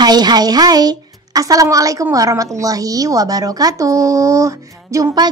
Hai hai hai. Assalamualaikum warahmatullahi wabarakatuh. Jumpa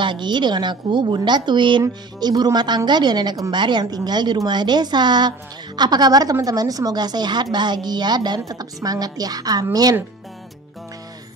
lagi dengan aku Bunda Twin, ibu rumah tangga dengan anak kembar yang tinggal di rumah desa. Apa kabar teman-teman? Semoga sehat, bahagia dan tetap semangat ya. Amin.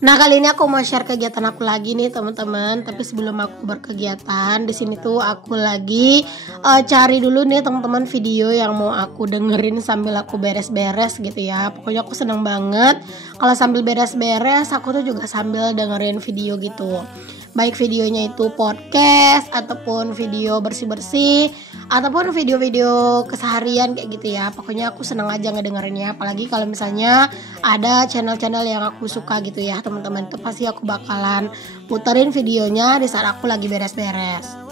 Nah, kali ini aku mau share kegiatan aku lagi nih teman-teman. Tapi sebelum aku berkegiatan di sini tuh aku lagi cari dulu nih teman-teman video yang mau aku dengerin sambil aku beres-beres gitu ya. Pokoknya aku seneng banget kalau sambil beres-beres aku tuh juga sambil dengerin video gitu. Baik videonya itu podcast ataupun video bersih-bersih ataupun video-video keseharian kayak gitu ya. Pokoknya aku seneng aja ngedengerinnya. Apalagi kalau misalnya ada channel-channel yang aku suka gitu ya teman-teman, itu pasti aku bakalan puterin videonya di saat aku lagi beres-beres.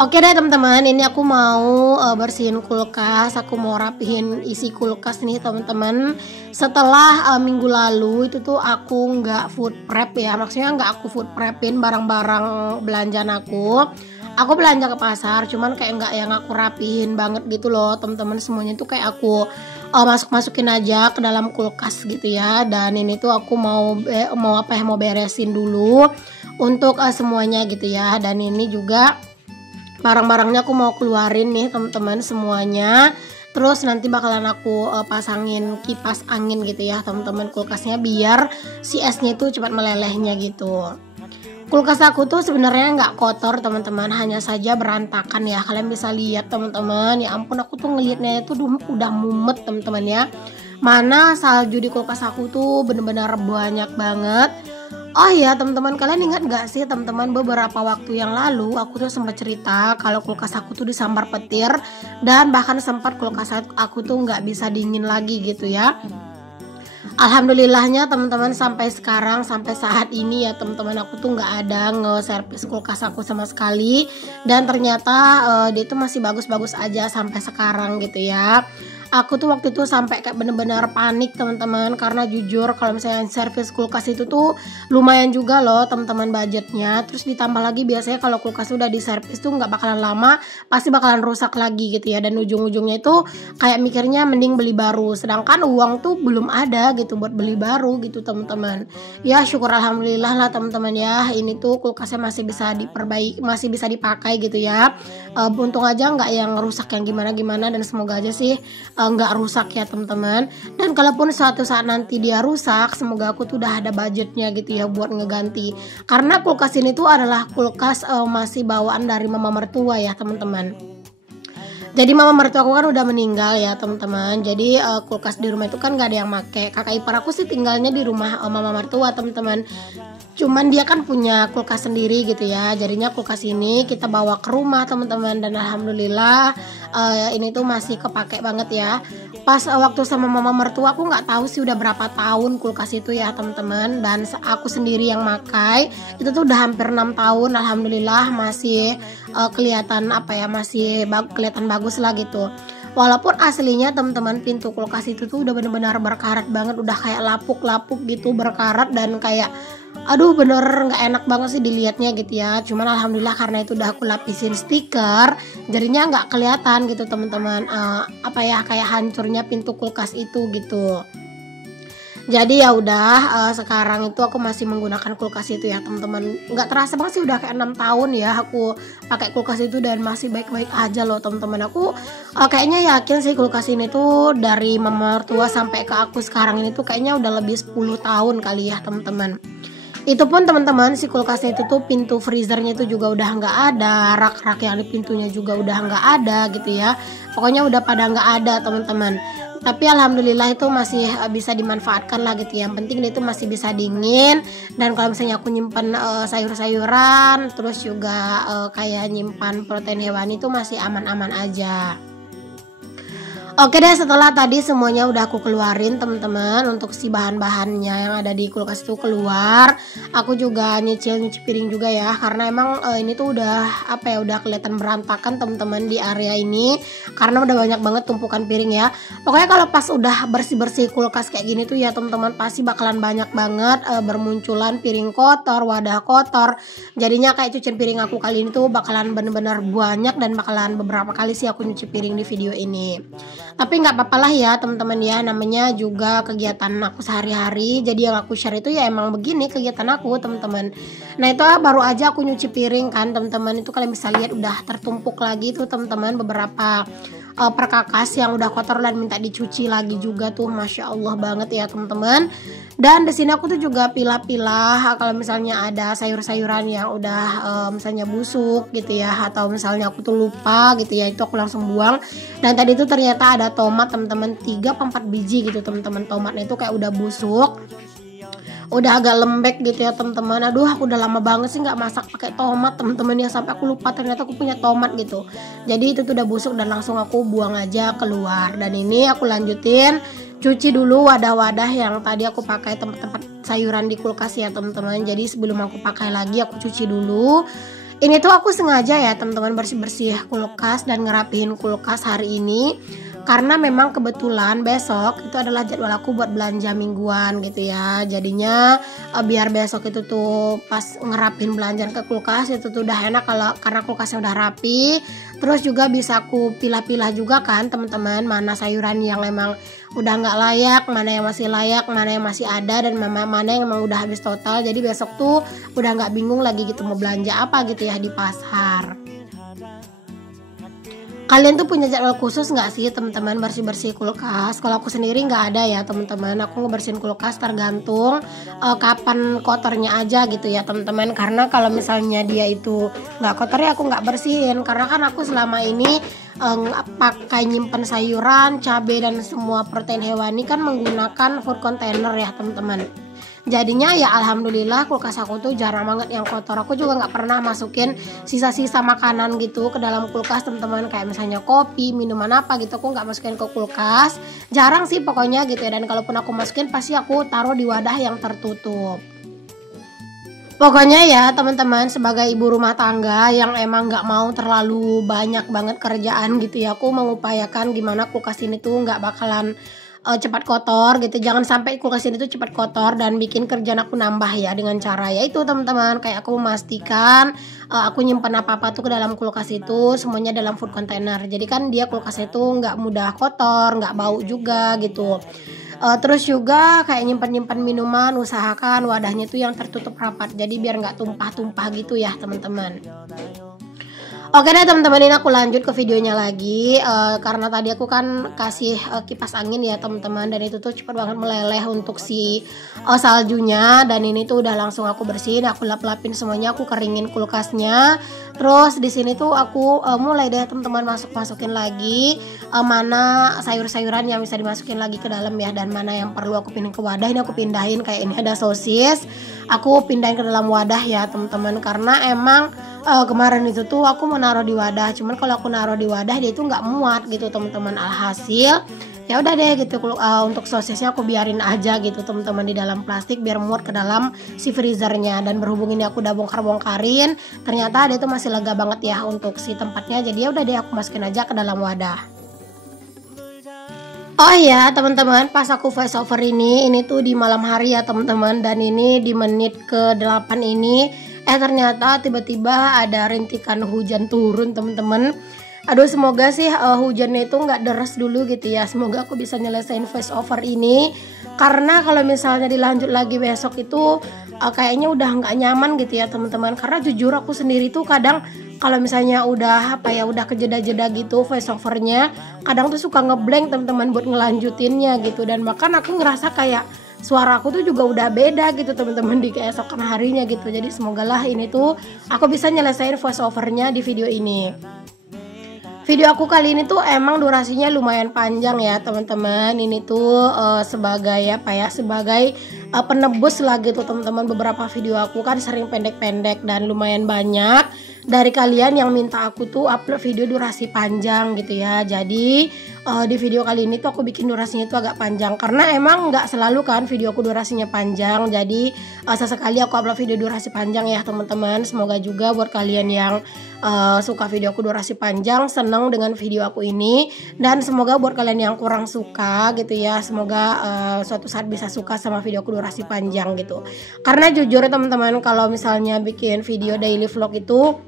Oke deh teman-teman, ini aku mau bersihin kulkas. Aku mau rapihin isi kulkas nih teman-teman. Setelah minggu lalu itu tuh aku nggak food prep ya. Maksudnya nggak aku food prepin barang-barang belanjaan aku. Aku belanja ke pasar, cuman kayak nggak yang aku rapihin banget gitu loh teman-teman. Semuanya tuh kayak aku masukin aja ke dalam kulkas gitu ya. Dan ini tuh aku mau beresin dulu untuk semuanya gitu ya. Dan ini juga barang-barangnya aku mau keluarin nih teman-teman semuanya. Terus nanti bakalan aku pasangin kipas angin gitu ya teman-teman kulkasnya, biar si esnya itu cepat melelehnya gitu. Kulkas aku tuh sebenarnya nggak kotor teman-teman, hanya saja berantakan ya. Kalian bisa lihat teman-teman, ya ampun aku tuh ngelihatnya itu udah mumet teman-teman ya. Mana salju di kulkas aku tuh bener-bener banyak banget. Oh iya teman-teman, kalian ingat gak sih teman-teman, beberapa waktu yang lalu aku tuh sempat cerita kalau kulkas aku tuh disambar petir dan bahkan sempat kulkas aku tuh nggak bisa dingin lagi gitu ya. Alhamdulillahnya teman-teman sampai sekarang, sampai saat ini ya teman-teman, aku tuh nggak ada nge-servis kulkas aku sama sekali. Dan ternyata dia itu masih bagus-bagus aja sampai sekarang gitu ya. Aku tuh waktu itu sampai kayak bener-bener panik teman-teman, karena jujur kalau misalnya servis kulkas itu tuh lumayan juga loh teman-teman budgetnya. Terus ditambah lagi biasanya kalau kulkas udah diservis tuh nggak bakalan lama, pasti bakalan rusak lagi gitu ya. Dan ujung-ujungnya itu kayak mikirnya mending beli baru, sedangkan uang tuh belum ada gitu buat beli baru gitu teman-teman. Ya syukur alhamdulillah lah teman-teman ya, ini tuh kulkasnya masih bisa diperbaiki, masih bisa dipakai gitu ya. Untung aja nggak yang rusak yang gimana-gimana, dan semoga aja sih nggak rusak ya teman-teman. Dan kalaupun suatu saat nanti dia rusak, semoga aku tuh udah ada budgetnya gitu ya buat ngeganti, karena kulkas ini tuh adalah kulkas masih bawaan dari mama mertua ya teman-teman. Jadi mama mertua aku kan udah meninggal ya teman-teman. Jadi kulkas di rumah itu kan gak ada yang make. Kakak ipar aku sih tinggalnya di rumah mama mertua teman-teman. Cuman dia kan punya kulkas sendiri gitu ya. Jadinya kulkas ini kita bawa ke rumah teman-teman, dan alhamdulillah ini tuh masih kepake banget ya. Pas waktu sama mama mertua aku nggak tahu sih udah berapa tahun kulkas itu ya teman-teman. Dan aku sendiri yang makai itu tuh udah hampir 6 tahun. Alhamdulillah masih kelihatan masih kelihatan bagus lah gitu. Walaupun aslinya teman-teman pintu kulkas itu tuh udah benar-benar berkarat banget, udah kayak lapuk-lapuk gitu, berkarat dan kayak aduh bener nggak enak banget sih dilihatnya gitu ya. Cuman alhamdulillah karena itu udah aku lapisin stiker, jadinya nggak kelihatan gitu teman-teman kayak hancurnya pintu kulkas itu gitu. Jadi ya udah sekarang itu aku masih menggunakan kulkas itu ya teman-teman. Nggak terasa banget sih udah kayak 6 tahun ya aku pakai kulkas itu, dan masih baik-baik aja loh teman-teman. Aku kayaknya yakin sih kulkas ini tuh dari mama mertua sampai ke aku sekarang ini tuh kayaknya udah lebih 10 tahun kali ya teman-teman. Itu pun teman-teman, si kulkasnya itu tuh pintu freezernya itu juga udah nggak ada, rak-rak yang di pintunya juga udah nggak ada gitu ya. Pokoknya udah pada nggak ada teman-teman. Tapi alhamdulillah itu masih bisa dimanfaatkan lah gitu ya. Yang penting dia itu masih bisa dingin. Dan kalau misalnya aku nyimpan sayur-sayuran, terus juga kayak nyimpan protein hewani, itu masih aman-aman aja. Oke deh, setelah tadi semuanya udah aku keluarin teman-teman, untuk si bahan-bahannya yang ada di kulkas itu keluar, aku juga nyuci piring juga ya, karena emang ini tuh udah udah kelihatan berantakan teman-teman di area ini, karena udah banyak banget tumpukan piring ya. Pokoknya kalau pas udah bersih-bersih kulkas kayak gini tuh ya teman-teman, pasti bakalan banyak banget bermunculan piring kotor, wadah kotor. Jadinya kayak cucian piring aku kali ini tuh bakalan bener-bener banyak, dan bakalan beberapa kali sih aku nyuci piring di video ini. Tapi nggak apa-apa lah ya teman-teman ya, namanya juga kegiatan aku sehari-hari. Jadi yang aku share itu ya emang begini kegiatan aku teman-teman. Nah itu baru aja aku nyuci piring kan teman-teman. Itu kalian bisa lihat udah tertumpuk lagi tuh teman-teman, beberapa perkakas yang udah kotor dan minta dicuci lagi juga tuh, masya Allah banget ya teman-teman. Dan di sini aku tuh juga pilah-pilah kalau misalnya ada sayur-sayuran yang udah misalnya busuk gitu ya, atau misalnya aku tuh lupa gitu ya, itu aku langsung buang. Dan tadi itu ternyata ada tomat teman-teman, 3-4 biji gitu teman-teman. Tomatnya itu kayak udah busuk, udah agak lembek gitu ya teman-teman. Aduh aku udah lama banget sih nggak masak pakai tomat teman-teman ya, sampai aku lupa ternyata aku punya tomat gitu. Jadi itu tuh udah busuk dan langsung aku buang aja keluar. Dan ini aku lanjutin cuci dulu wadah-wadah yang tadi aku pakai tempat-tempat sayuran di kulkas ya teman-teman. Jadi sebelum aku pakai lagi aku cuci dulu. Ini tuh aku sengaja ya teman-teman bersih-bersih kulkas dan ngerapihin kulkas hari ini, karena memang kebetulan besok itu adalah jadwal aku buat belanja mingguan gitu ya. Jadinya biar besok itu tuh pas ngerapin belanjaan ke kulkas itu tuh udah enak kalau karena kulkasnya udah rapi. Terus juga bisa aku pilah-pilah juga kan teman-teman, mana sayuran yang emang udah nggak layak, mana yang masih layak, mana yang masih ada, dan mana yang emang udah habis total. Jadi besok tuh udah nggak bingung lagi gitu mau belanja apa gitu ya di pasar. Kalian tuh punya jadwal khusus nggak sih teman-teman bersih-bersih kulkas? Kalau aku sendiri nggak ada ya teman-teman. Aku ngebersihin kulkas tergantung kapan kotornya aja gitu ya teman-teman. Karena kalau misalnya dia itu nggak kotor ya aku nggak bersihin. Karena kan aku selama ini pakai nyimpen sayuran, cabai dan semua protein hewani kan menggunakan food container ya teman-teman. Jadinya ya alhamdulillah kulkas aku tuh jarang banget yang kotor. Aku juga nggak pernah masukin sisa-sisa makanan gitu ke dalam kulkas teman-teman, kayak misalnya kopi, minuman apa gitu aku nggak masukin ke kulkas, jarang sih pokoknya gitu ya. Dan kalaupun aku masukin pasti aku taruh di wadah yang tertutup. Pokoknya ya teman-teman, sebagai ibu rumah tangga yang emang nggak mau terlalu banyak banget kerjaan gitu ya, aku mengupayakan gimana kulkas ini tuh nggak bakalan cepat kotor gitu. Jangan sampai kulkas ini tuh cepat kotor dan bikin kerjaan aku nambah ya, dengan cara yaitu teman-teman kayak aku memastikan aku nyimpan apa-apa tuh ke dalam kulkas itu semuanya dalam food container. Jadi kan dia kulkasnya tuh nggak mudah kotor, nggak bau juga gitu. Terus juga kayak nyimpan minuman, usahakan wadahnya tuh yang tertutup rapat, jadi biar nggak tumpah-tumpah gitu ya teman-teman. Oke deh teman-teman, ini aku lanjut ke videonya lagi karena tadi aku kan kasih kipas angin ya teman-teman, dan itu tuh cepat banget meleleh untuk si saljunya. Dan ini tuh udah langsung aku bersihin, aku lap-lapin semuanya, aku keringin kulkasnya. Terus di sini tuh aku mulai deh teman-teman masukin lagi mana sayur-sayuran yang bisa dimasukin lagi ke dalam ya, dan mana yang perlu aku pindahin ke wadah. Ini aku pindahin, kayak ini ada sosis, aku pindahin ke dalam wadah ya teman-teman, karena emang kemarin itu tuh aku mau naruh di wadah, cuman kalau aku naruh di wadah dia itu nggak muat gitu teman-teman. Alhasil ya udah deh gitu, untuk sosisnya aku biarin aja gitu teman-teman di dalam plastik biar muat ke dalam si freezernya. Dan berhubung ini aku udah bongkar-bongkarin, ternyata dia tuh masih lega banget ya untuk si tempatnya. Jadi ya udah deh aku masukin aja ke dalam wadah. Oh iya teman-teman, pas aku voice over ini tuh di malam hari ya teman-teman, dan ini di menit ke-8 ini ternyata tiba-tiba ada rintikan hujan turun teman-teman. Aduh semoga sih hujannya itu nggak deras dulu gitu ya. Semoga aku bisa nyelesain voice over ini, karena kalau misalnya dilanjut lagi besok itu kayaknya udah nggak nyaman gitu ya teman-teman. Karena jujur aku sendiri tuh kadang kalau misalnya udah udah kejeda-jeda gitu voice overnya, kadang tuh suka ngeblank teman-teman buat ngelanjutinnya gitu. Dan bahkan aku ngerasa kayak suara aku tuh juga udah beda gitu teman-teman di keesokan harinya gitu. Jadi semogalah ini tuh aku bisa nyelesain voice overnya di video ini. Video aku kali ini tuh emang durasinya lumayan panjang ya teman-teman. Ini tuh sebagai sebagai penebus lah gitu teman-teman. Beberapa video aku kan sering pendek-pendek dan lumayan banyak dari kalian yang minta aku tuh upload video durasi panjang gitu ya. Jadi di video kali ini tuh aku bikin durasinya tuh agak panjang, karena emang nggak selalu kan video aku durasinya panjang. Jadi sesekali aku upload video durasi panjang ya teman-teman. Semoga juga buat kalian yang suka video aku durasi panjang seneng dengan video aku ini, dan semoga buat kalian yang kurang suka gitu ya, semoga suatu saat bisa suka sama video aku durasi panjang gitu. Karena jujur teman-teman, kalau misalnya bikin video daily vlog itu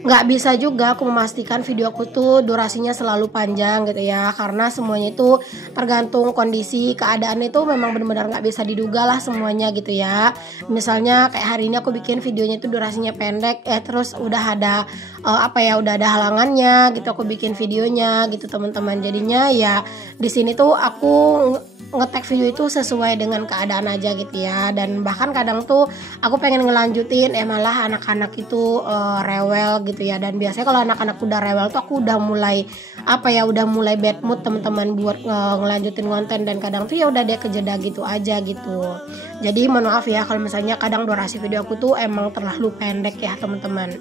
nggak bisa juga aku memastikan video aku tuh durasinya selalu panjang gitu ya, karena semuanya itu tergantung kondisi keadaan, itu memang benar-benar nggak bisa diduga lah semuanya gitu ya. Misalnya kayak hari ini aku bikin videonya itu durasinya pendek, terus udah ada udah ada halangannya gitu, aku bikin videonya gitu teman-teman. Jadinya ya di sini tuh aku ngetek video itu sesuai dengan keadaan aja gitu ya. Dan bahkan kadang tuh aku pengen ngelanjutin malah anak-anak itu rewel gitu ya. Dan biasanya kalau anak-anak udah rewel tuh aku udah mulai udah mulai bad mood teman-teman buat ngelanjutin konten, dan kadang tuh ya udah dia kejeda gitu aja gitu. Jadi mohon maaf ya kalau misalnya kadang durasi video aku tuh emang terlalu pendek ya teman-teman.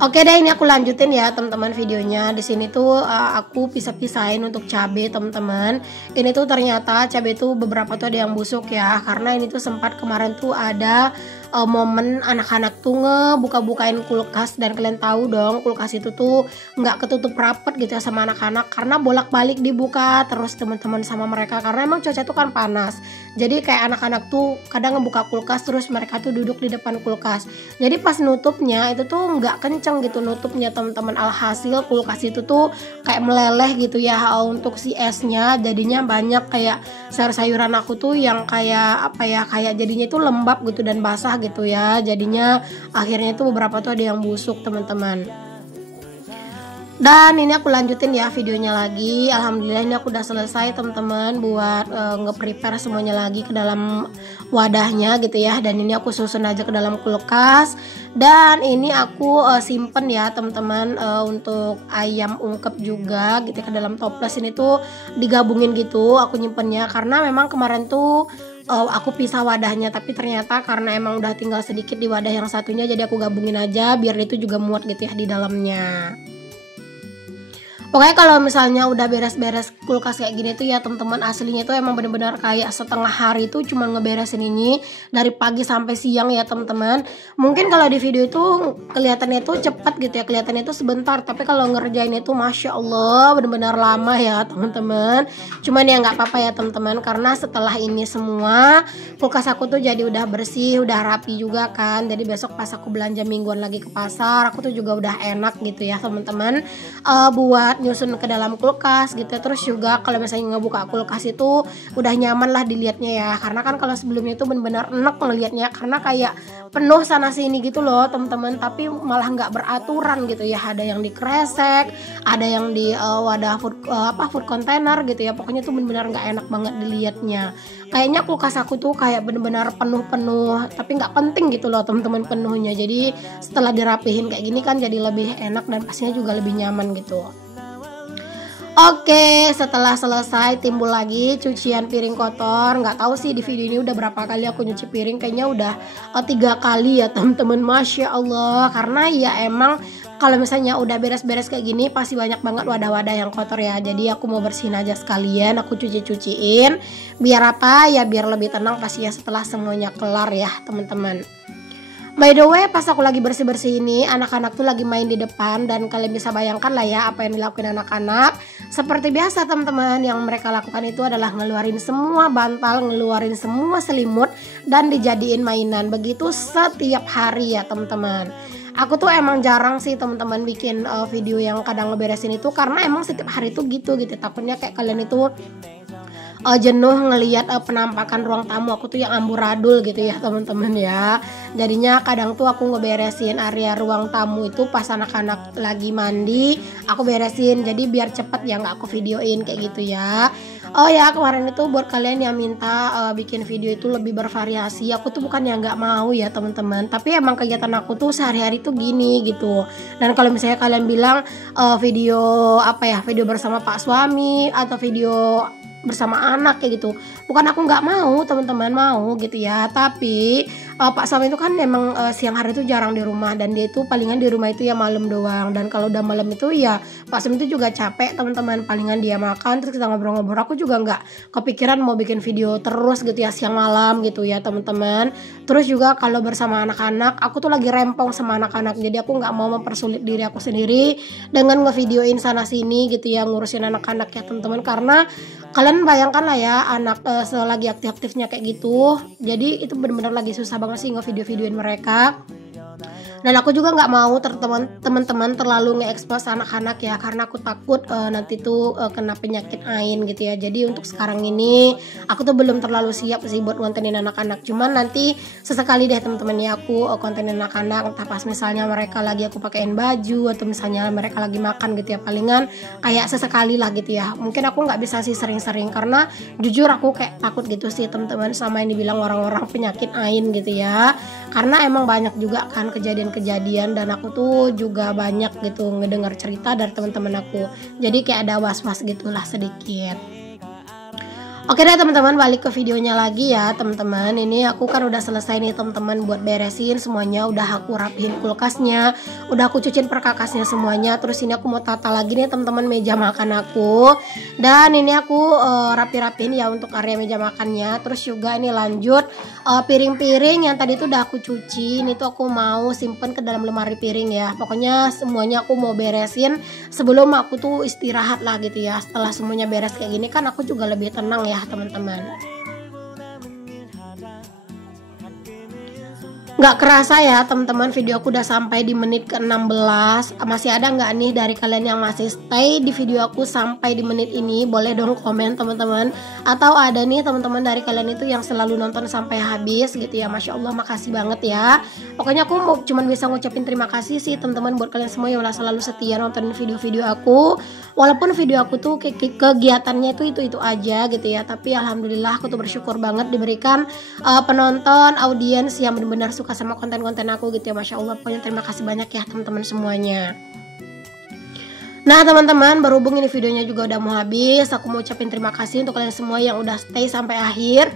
Oke deh, ini aku lanjutin ya teman-teman videonya. Di sini tuh aku pisah-pisahin untuk cabai teman-teman. Ini tuh ternyata cabai tuh beberapa tuh ada yang busuk ya, karena ini tuh sempat kemarin tuh ada momen anak-anak tuh ngebuka-bukain kulkas, dan kalian tahu dong kulkas itu tuh nggak ketutup rapet gitu ya sama anak-anak, karena bolak-balik dibuka terus teman-teman sama mereka, karena emang cuaca tuh kan panas. Jadi kayak anak-anak tuh kadang ngebuka kulkas terus mereka tuh duduk di depan kulkas. Jadi pas nutupnya itu tuh nggak kenceng gitu nutupnya teman-teman, alhasil kulkas itu tuh kayak meleleh gitu ya untuk si esnya. Jadinya banyak kayak sayur-sayuran aku tuh yang kayak kayak jadinya itu lembab gitu dan basah gitu ya. Jadinya akhirnya itu beberapa tuh ada yang busuk teman-teman. Dan ini aku lanjutin ya videonya lagi. Alhamdulillah ini aku udah selesai teman-teman buat nge-prepare semuanya lagi ke dalam wadahnya gitu ya. Dan ini aku susun aja ke dalam kulkas. Dan ini aku simpen ya teman-teman untuk ayam ungkep juga gitu ke dalam toples. Ini tuh digabungin gitu aku nyimpennya, karena memang kemarin tuh aku pisah wadahnya, tapi ternyata karena emang udah tinggal sedikit di wadah yang satunya, jadi aku gabungin aja biar itu juga muat gitu ya di dalamnya. Pokoknya kalau misalnya udah beres-beres kulkas kayak gini tuh ya teman-teman, aslinya tuh emang bener-bener kayak setengah hari tuh cuma ngeberesin ini dari pagi sampai siang ya teman-teman. Mungkin kalau di video itu kelihatannya tuh cepet gitu ya, kelihatannya tuh sebentar, tapi kalau ngerjain itu masya Allah bener-bener lama ya teman-teman. Cuman ya nggak apa-apa ya teman-teman, karena setelah ini semua kulkas aku tuh jadi udah bersih, udah rapi juga kan. Jadi besok pas aku belanja mingguan lagi ke pasar, aku tuh juga udah enak gitu ya teman-teman buat nyusun ke dalam kulkas gitu. Terus juga kalau misalnya ngebuka kulkas itu udah nyaman lah dilihatnya ya, karena kan kalau sebelumnya itu benar-benar enak ngelihatnya, karena kayak penuh sana sini gitu loh teman-teman, tapi malah nggak beraturan gitu ya. Ada yang di kresek, ada yang di wadah food container gitu ya. Pokoknya tuh benar-benar nggak enak banget dilihatnya. Kayaknya kulkas aku tuh kayak benar-benar penuh-penuh, tapi nggak penting gitu loh teman-teman penuhnya. Jadi setelah dirapihin kayak gini kan jadi lebih enak dan pastinya juga lebih nyaman gitu. Oke, setelah selesai timbul lagi cucian piring kotor. Nggak tahu sih di video ini udah berapa kali aku nyuci piring, kayaknya udah 3 kali ya teman-teman, masya Allah. Karena ya emang kalau misalnya udah beres-beres kayak gini pasti banyak banget wadah-wadah yang kotor ya. Jadi aku mau bersihin aja sekalian, aku cuci-cuciin. Biar apa ya, biar lebih tenang pastinya setelah semuanya kelar ya teman-teman. By the way, pas aku lagi bersih-bersih ini, anak-anak tuh lagi main di depan, dan kalian bisa bayangkan lah ya apa yang dilakukan anak-anak. Seperti biasa teman-teman, yang mereka lakukan itu adalah ngeluarin semua bantal, ngeluarin semua selimut, dan dijadiin mainan. Begitu setiap hari ya teman-teman. Aku tuh emang jarang sih teman-teman bikin video yang kadang ngeberesin itu, karena emang setiap hari tuh gitu. Takutnya kayak kalian itu jenuh ngelihat penampakan ruang tamu aku tuh yang amburadul gitu ya teman-teman ya. Jadinya kadang tuh aku ngeberesin area ruang tamu itu pas anak-anak lagi mandi, aku beresin, jadi biar cepet ya nggak aku videoin kayak gitu ya. Oh ya, kemarin itu buat kalian yang minta bikin video itu lebih bervariasi, aku tuh bukan yang nggak mau ya teman-teman, tapi emang kegiatan aku tuh sehari-hari tuh gini gitu. Dan kalau misalnya kalian bilang video video bersama pak suami atau video bersama anak kayak gitu, bukan aku nggak mau teman-teman, mau gitu ya. Tapi pak suami itu kan memang siang hari itu jarang di rumah, dan dia itu palingan di rumah itu ya malam doang. Dan kalau udah malam itu ya pak suami itu juga capek teman-teman, palingan dia makan terus kita ngobrol-ngobrol. Aku juga nggak kepikiran mau bikin video terus gitu ya siang malam gitu ya teman-teman. Terus juga kalau bersama anak-anak, aku tuh lagi rempong sama anak-anak, jadi aku nggak mau mempersulit diri aku sendiri dengan ngevideoin sana sini gitu ya, ngurusin anak-anak ya teman-teman. Karena kalian bayangkan lah ya, anak selagi aktif-aktifnya kayak gitu, jadi itu benar-benar lagi susah banget sih ngevideo-videoin mereka. Dan aku juga nggak mau teman-teman terlalu nge-expose anak-anak ya, karena aku takut nanti tuh kena penyakit AIN gitu ya. Jadi untuk sekarang ini aku tuh belum terlalu siap sih buat kontenin anak-anak. Cuman nanti sesekali deh teman-teman ya aku kontenin anak-anak, entah pas misalnya mereka lagi aku pakein baju atau misalnya mereka lagi makan gitu ya, palingan kayak sesekali lah gitu ya. Mungkin aku nggak bisa sih sering-sering, karena jujur aku kayak takut gitu sih teman-teman sama yang dibilang orang-orang penyakit AIN gitu ya. Karena emang banyak juga kan kejadian-kejadian, dan aku tuh juga banyak gitu ngedengar cerita dari teman-teman aku. Jadi kayak ada was-was gitulah sedikit. Oke deh teman-teman, balik ke videonya lagi ya teman-teman. Ini aku kan udah selesai nih teman-teman buat beresin semuanya. Udah aku rapihin kulkasnya, udah aku cuciin perkakasnya semuanya. Terus ini aku mau tata lagi nih teman-teman meja makan aku. Dan ini aku rapi-rapiin ya untuk area meja makannya. Terus juga ini lanjut piring-piring yang tadi tuh udah aku cuci. Ini tuh aku mau simpen ke dalam lemari piring ya. Pokoknya semuanya aku mau beresin sebelum aku tuh istirahat lah gitu ya. Setelah semuanya beres kayak gini kan aku juga lebih tenang ya teman-teman. Nggak kerasa ya teman-teman, video aku udah sampai di menit ke-16. Masih ada nggak nih dari kalian yang masih stay di video aku sampai di menit ini? Boleh dong komen teman-teman. Atau ada nih teman-teman dari kalian itu yang selalu nonton sampai habis gitu ya. Masya Allah, makasih banget ya. Pokoknya aku mau cuman bisa ngucapin terima kasih sih teman-teman buat kalian semua yang udah selalu setia nonton video-video aku. Walaupun video aku tuh kegiatannya itu aja gitu ya, tapi alhamdulillah aku tuh bersyukur banget diberikan penonton, audiens yang benar-benar suka sama konten-konten aku gitu ya. Masya Allah, pokoknya terima kasih banyak ya teman-teman semuanya. Nah teman-teman, berhubung ini videonya juga udah mau habis, aku mau ucapin terima kasih untuk kalian semua yang udah stay sampai akhir.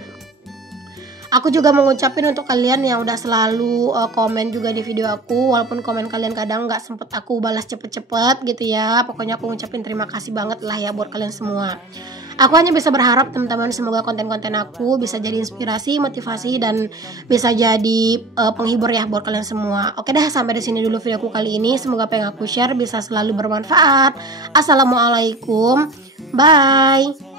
Aku juga mau ngucapin untuk kalian yang udah selalu komen juga di video aku, walaupun komen kalian kadang nggak sempet aku balas cepet-cepet gitu ya. Pokoknya aku ngucapin terima kasih banget lah ya buat kalian semua. Aku hanya bisa berharap teman-teman semoga konten-konten aku bisa jadi inspirasi, motivasi, dan bisa jadi penghibur ya buat kalian semua. Oke dah, sampai di sini dulu videoku kali ini. Semoga apa yang aku share bisa selalu bermanfaat. Assalamualaikum, bye.